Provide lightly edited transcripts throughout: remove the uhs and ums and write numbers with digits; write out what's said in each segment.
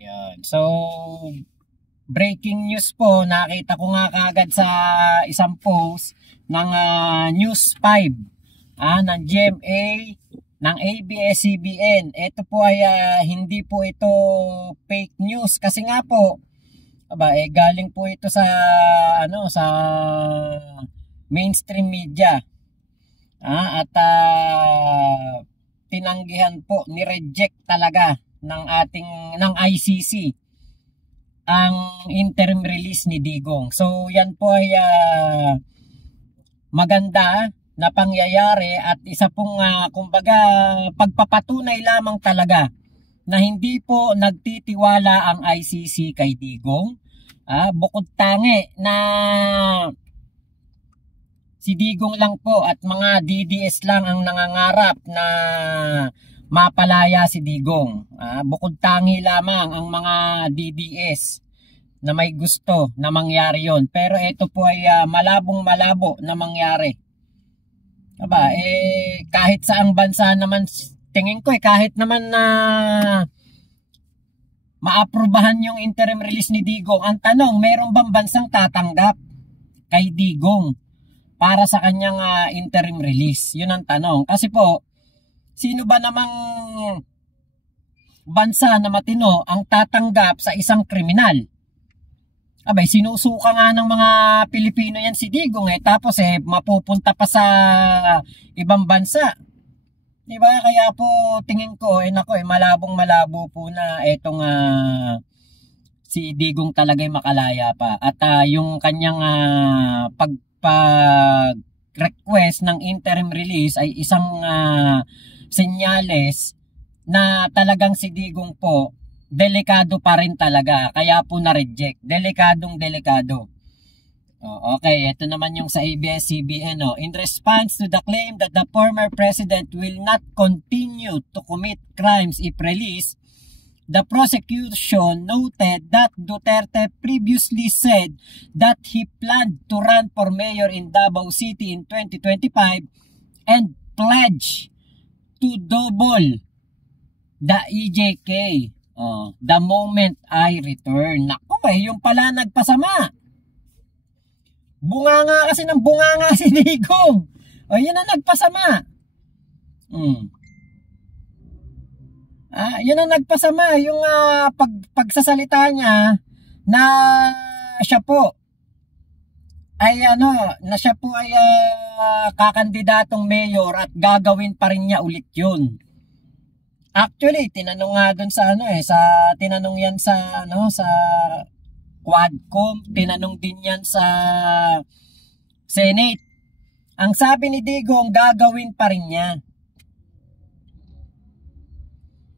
Yan. So, breaking news po, nakita ko nga kagad sa isang post ng News 5 ng GMA, ng ABS-CBN. Ito po ay hindi po ito fake news kasi nga po galing po ito sa sa mainstream media. At tinanggihan po, ni-reject talaga ng ICC ang interim release ni Digong. So yan po ay maganda na pangyayari at isa pong kumbaga pagpapatunay lamang talaga na hindi po nagtitiwala ang ICC kay Digong. Bukod tangi na si Digong lang po at mga DDS lang ang nangangarap na mapalaya si Digong. Bukod tangi lamang ang mga DDS na may gusto na mangyari yon. Pero ito po ay malabong-malabo na mangyari. Kahit saang bansa naman, tingin ko kahit naman na maaprubahan yung interim release ni Digong, ang tanong, meron bang bansang tatanggap kay Digong para sa kanyang interim release? Yun ang tanong. Kasi po, sino ba namang bansa na matino ang tatanggap sa isang kriminal? Sinusuka nga ng mga Pilipino yan si Digong tapos mapupunta pa sa ibang bansa. Diba? Kaya po tingin ko malabong-malabo po na etong si Digong talaga'y makalaya pa. At yung kanyang pag-request ng interim release ay isang senyales na talagang si Digong po delikado pa rin talaga. Kaya po na-reject. Delikadong delikado. Okay, ito naman yung sa ABS-CBN. In response to the claim that the former president will not continue to commit crimes if released, the prosecution noted that Duterte previously said that he planned to run for mayor in Davao City in 2025 and pledged to double the EJK the moment I return. Naku, yung pala nagpasama. Bunganga kasi ng bunganga si Digong. Yun ang nagpasama. Yun ang nagpasama. Yung pagsasalita niya na siya po ay kakandidatong mayor at gagawin pa rin niya ulit yun. Actually, tinanong nga doon tinanong yan sa Quadcom, tinanong din yan sa Senate. Ang sabi ni Digong, gagawin pa rin niya.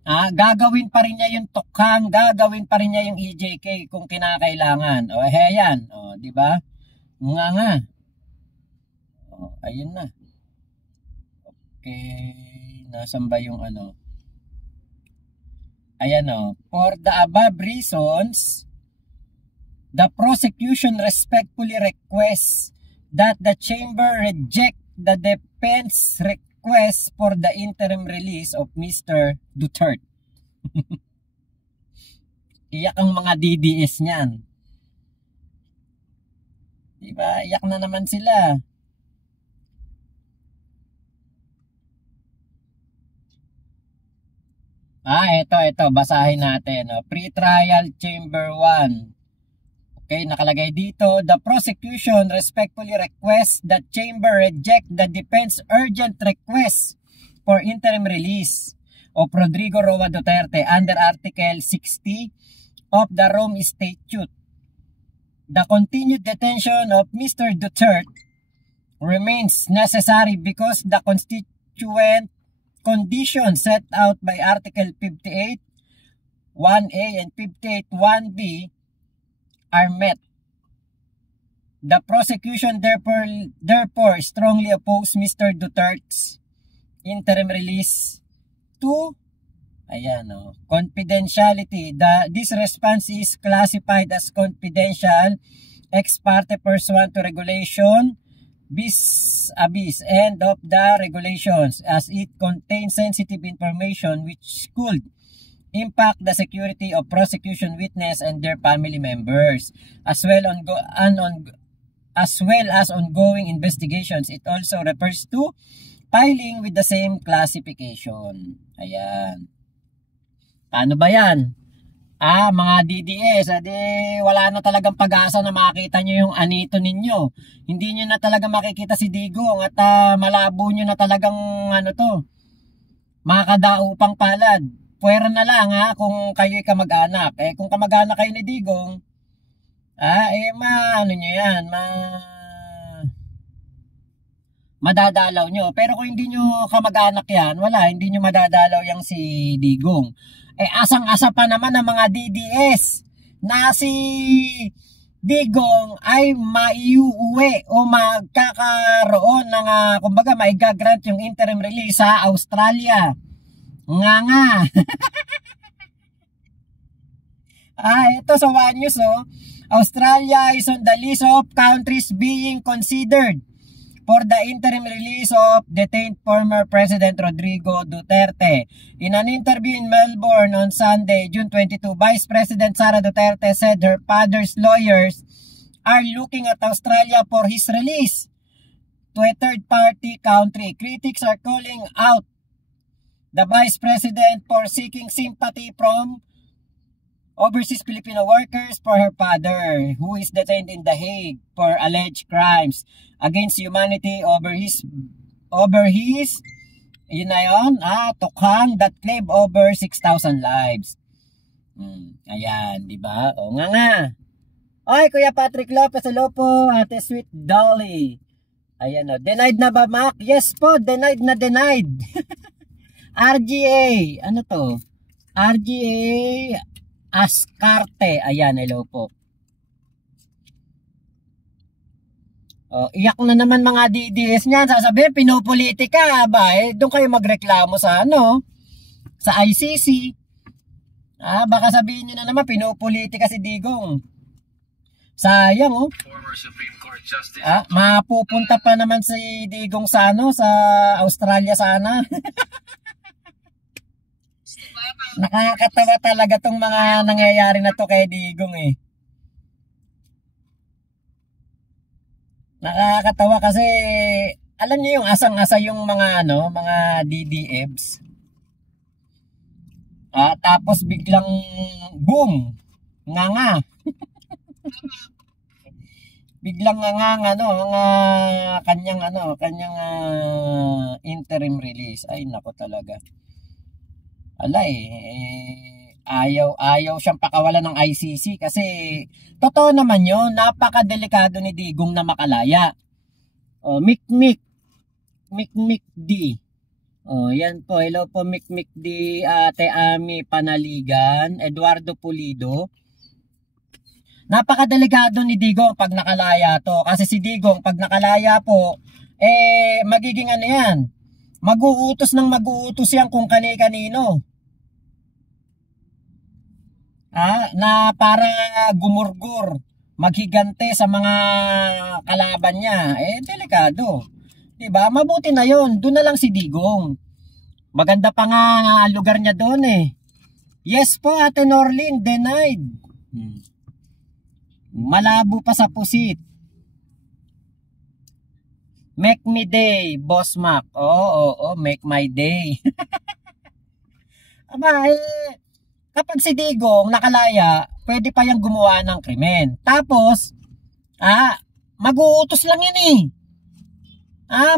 Gagawin pa rin niya yung tukhang, gagawin pa rin niya yung EJK kung kinakailangan. Yan. Di ba? Nga. Ayun na. Okay, nasan ba yung Ayan for the above reasons, the prosecution respectfully requests that the chamber reject the defense request for the interim release of Mr. Duterte. Iyak ang mga DDS niyan. Diba? Iyak na naman sila. Ito, basahin natin. Pre-trial Chamber 1. Okay, nakalagay dito, the prosecution respectfully requests that chamber reject the defense urgent request for interim release of Rodrigo Roa Duterte under Article 60 of the Rome Statute. The continued detention of Mr. Duterte remains necessary because the constituent conditions set out by Article 58 1A and 58 1B are met. The prosecution therefore strongly oppose Mr. Duterte's interim release to confidentiality. This response is classified as confidential ex parte pursuant to regulation bis end of the regulations as it contains sensitive information which could impact the security of prosecution witness and their family members, as well as ongoing investigations. It also refers to filing with the same classification. Ayan. Paano ba yan? Mga DDS, wala na talagang pag-asa na makita nyo yung anito ninyo. Hindi nyo na talaga makikita si Digong at malabo nyo na talagang makakadaupang palad. Puwera na lang kung kayo'y kamag-anak. Kung kamag-anak kayo ni Digong, madadalaw nyo. Pero kung hindi nyo kamag-anak yan, hindi nyo madadalaw yang si Digong. Asang-asa pa naman ng mga DDS na si Digong ay maiuwi o magkakaroon ng, kumbaga, maigagrant yung interim release sa Australia. Nga. Ito sa One News, Australia is on the list of countries being considered for the interim release of detained former President Rodrigo Duterte. In an interview in Melbourne on Sunday, June 22, Vice President Sara Duterte said her father's lawyers are looking at Australia for his release to a third-party country. Critics are calling out the Vice President for seeking sympathy from overseas Filipino workers for her father, who is detained in The Hague for alleged crimes against humanity over his tukhang that claimed over 6,000 lives. Ayan, di ba? O nga. Ay, Kuya Patrick Lopez, hello po, Ate Sweet Dolly. Ayan o, denied na ba, Mac? Yes po, denied na denied. RGA, ano to? RGA Ascarte, ayan, hello po. Iyak na naman mga DDS niyan. Sasabihin, pinopolitika ba? Doon kayo magreklamo sa sa ICC. Baka sabihin nyo na naman, pinopolitika si Digong. Sayang, Former Supreme Court Justice. Mapupunta pa naman si Digong sa sa Australia sana. Nakakatawa talaga tong mga nangyayari na to kay Digong Nakakatawa kasi alam niyo yung asang-asa yung mga mga DDEBs. Tapos biglang boom, nga. Biglang kanyang interim release. Ay nako talaga. Ayaw siyang pakawalan ng ICC kasi totoo naman yun, napakadelikado ni Digong na makalaya. Mikmik D. Yan po, hello po Mikmik D, Ate Ami Panaligan, Eduardo Pulido. Napakadelikado ni Digong pag nakalaya to, kasi si Digong pag nakalaya po, magiging yan, mag-uutos yan kung kani-kanino. Na para gumurgur, maghigante sa mga kalaban niya, delikado. Diba? Mabuti na yon, doon na lang si Digong. Maganda pa nga lugar niya doon Yes po, Ate Norlin, denied. Malabo pa sa pusit. Make me day, Boss Mac. Oo, make my day. Kapag si Digong nakalaya, pwede pa yung gumawa ng krimen. Tapos, mag-uutos lang yan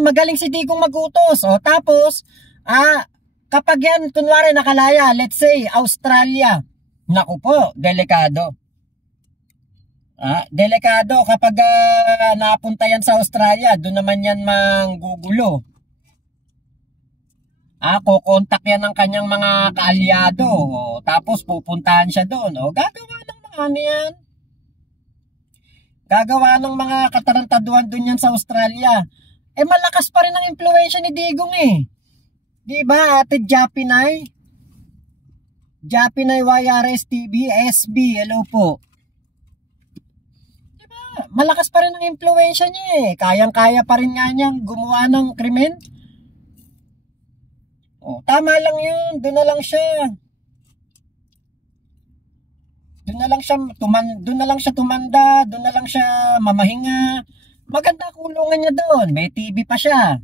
magaling si Digong mag-utos. Tapos, kapag yan, kunwari nakalaya, let's say, Australia. Naku po, delikado. Delikado kapag napunta yan sa Australia, doon naman yan manggugulo. Kukontak yan ng kanyang mga kaalyado. Tapos pupuntahan siya doon. Gagawa ng mga yan. Gagawa ng mga katarantaduhan doon yan sa Australia. Malakas pa rin ang impluwensya ni Digong Diba, Ate Japinay? Japinay YRS TV, SB, hello po. Diba, malakas pa rin ang impluwensya niya Kayang-kaya pa rin nga niyang gumawa ng krimen. Tama lang yun. Doon na lang siya. doon na lang siya tumanda, doon na lang siya mamahinga. Maganda kulungan niya doon, may TV pa siya.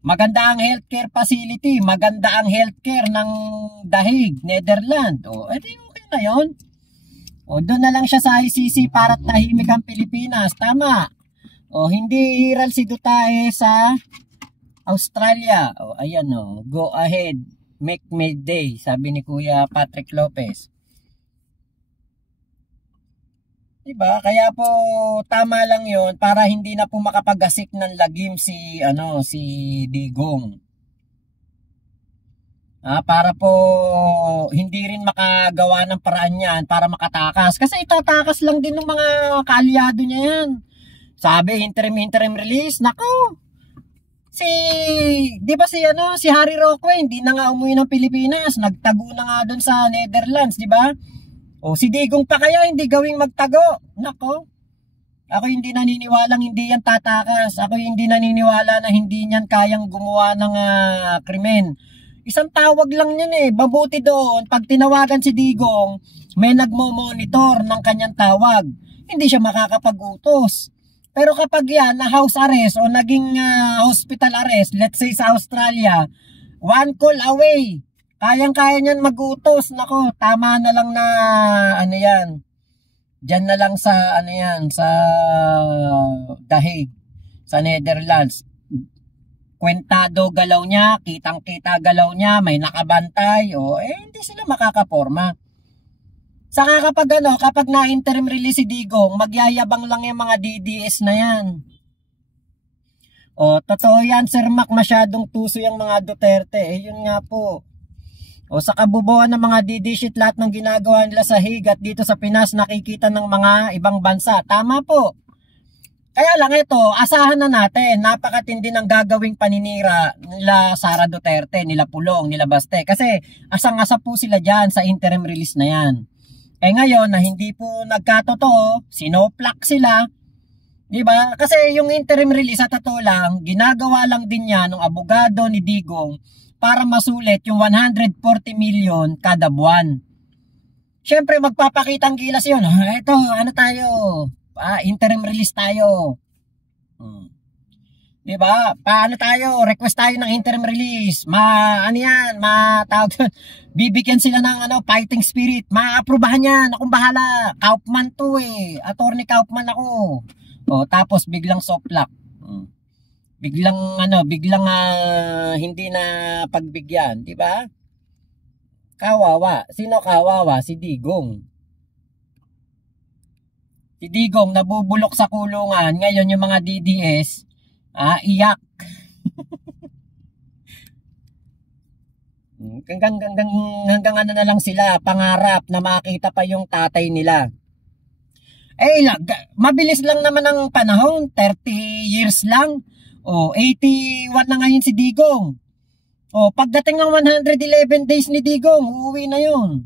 Maganda ang healthcare facility, maganda ang healthcare ng Dahig, Netherlands. Edi okay na 'yon. Doon na lang siya sa ICC para tahimik ang Pilipinas, tama. Hindi hiral si Duterte sa Australia. Ayan go ahead. Make my day, sabi ni Kuya Patrick Lopez. Diba? Kaya po tama lang 'yon para hindi na po makapagasik ng lagim si Digong. Para po hindi rin makagawa ng paraan yan para makatakas. Kasi itatakas lang din ng mga kaalyado niya yan. Sabi interim release, nako. Di ba si Harry Roque, hindi na nga umuwi ng Pilipinas, nagtago na nga doon sa Netherlands, di ba? Si Digong pa kaya hindi gawing magtago. Nako. Ako hindi naniniwalang hindi yan tatakas. Ako hindi naniniwala na hindi niyan kayang gumawa ng krimen. Isang tawag lang yan Mabuti doon, pag tinawagan si Digong, may nagmo-monitor ng kanyang tawag. Hindi siya makakapag-utos. Pero kapag yan na house arrest o naging hospital arrest, let's say sa Australia, one call away, kayang-kaya niyan mag-utos. Nako, tama na lang na yan. Diyan na lang sa sa Dahig, sa Netherlands. Kwentado galaw niya, kitang-kita galaw niya, may nakabantay, hindi sila makakaporma. Saka kapag na-interim release si Digong, magyayabang lang yung mga DDS na yan. Totoo yan, Sir Mac, masyadong tuso yung mga Duterte. Yun nga po. Sa kabubuan ng mga DD shit, lahat ng ginagawa nila sa Hague at dito sa Pinas, nakikita ng mga ibang bansa. Tama po. Kaya lang ito, asahan na natin, napakatindi ng gagawing paninira nila Sara Duterte, nila Pulong, nila Baste. Kasi asang-asa po sila dyan sa interim release na yan. Ngayon na hindi po nagkatotoo, sinoplak sila, di ba? Kasi yung interim release sa totoo lang, ginagawa lang din niya ng abogado ni Digong para masulit yung 140 million kada buwan. Siyempre magpapakitang gilas yun. Ito, tayo? Interim release tayo. Di ba? Paano tayo? Request tayo ng interim release. Tawag doon. Bibigyan sila ng fighting spirit. Maaprubahan yan. Akong bahala. Kaufman to Attorney Kaufman ako. Tapos biglang softlock. Biglang hindi na pagbigyan, di ba? Kawawa. Sino kawawa? Si Digong. Si Digong nabubulok sa kulungan. Ngayon yung mga DDS iyak. hanggang na lang sila, pangarap na makita pa yung tatay nila. Mabilis lang naman ang panahon, 30 years lang. 81 na ngayon si Digong. Pagdating ng 111 days ni Digong, uuwi na yun.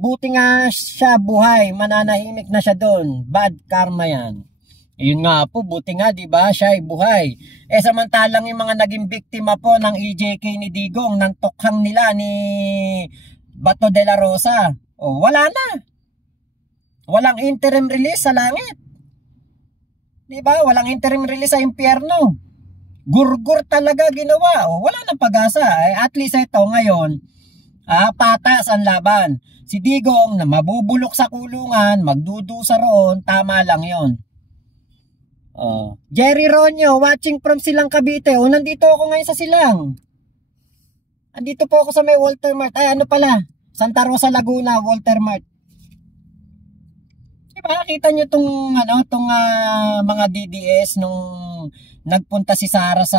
Buti nga siya buhay, mananahimik na siya doon. Bad karma yan. Yun nga po, buti nga, di ba, siya ay buhay. Samantalang yung mga naging biktima po ng EJK ni Digong, ng tokhang nila ni Bato de la Rosa, wala na. Walang interim release sa langit. Di ba? Walang interim release sa impyerno. Gurgur talaga ginawa. Wala nang pag-asa. At least ito ngayon, patas ang laban. Si Digong na mabubulok sa kulungan, magdudusa roon, tama lang yon. Jerry Ronyo, watching from Silang Cavite. Nandito ako ngayon sa Silang. Andito po ako sa may Walter Mart. Santa Rosa, Laguna, Walter Mart. Diba, nakita nyo tong mga DDS nung nagpunta si Sara sa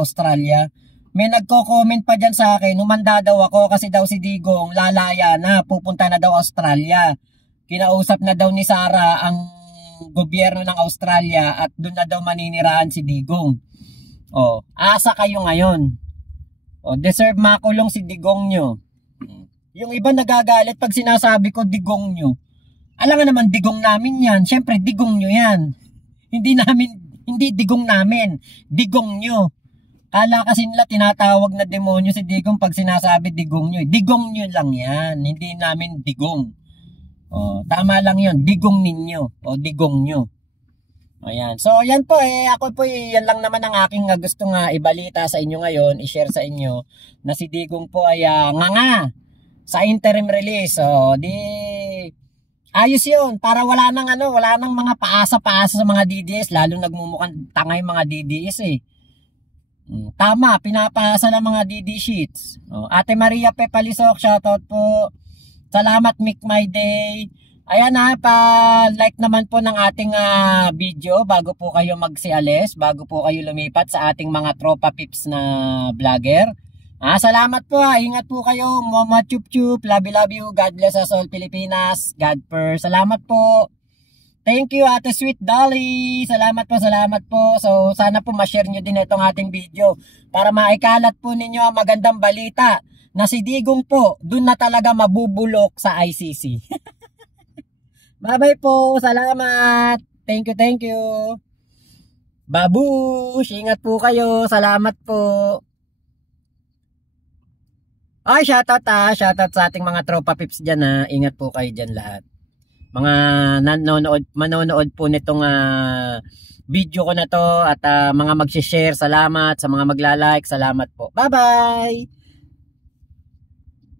Australia. May nagko-comment pa dyan sa akin, umanda daw ako kasi daw si Digong lalaya na, pupunta na daw Australia. Kinausap na daw ni Sara ang gobyerno ng Australia at doon na daw maninirahan si Digong. Asa kayo ngayon. Deserve makulong si Digong nyo. Yung iba nagagalit pag sinasabi ko Digong nyo. Alam nga naman Digong namin yan. Siyempre Digong nyo yan. Hindi Digong namin. Digong nyo. Kala kasi nila tinatawag na demonyo si Digong pag sinasabi digong nyo. Digong nyo lang yan. Hindi namin digong. Tama lang yun. Digong ninyo. O digong nyo. Ayan. So, yan po ako po yan lang naman ang aking gustong ibalita sa inyo ngayon, i-share sa inyo na si Digong po ay nga sa interim release. So, ayos yun. Para wala nang mga paasa-paasa sa mga DDS, lalo nagmumukhang tanga yung mga DDS Tama, pinapasa ng mga DD sheets. Ate Maria Pepalisok, shoutout po. Salamat, Mick My Day. Ayan pa-like naman po ng ating video bago po kayo magsialis, bago po kayo lumipat sa ating mga tropa pips na vlogger. Salamat po ingat po kayo, mama chup chup, love you, God bless us all Pilipinas, God first. Salamat po. Thank you Ate Sweet Dolly, salamat po. So sana po ma-share nyo din itong ating video para maikalat po ninyo ang magandang balita na si Digong po, dun na talaga mabubulok sa ICC. Bye-bye po. Salamat. Thank you. Babush. Ingat po kayo. Salamat po. Ay, shoutout sa ating mga tropa pips dyan Ingat po kayo dyan lahat. Mga manonood po nitong video ko na to at mga mag-share. Salamat. Sa mga magla-like. Salamat po. Bye-bye.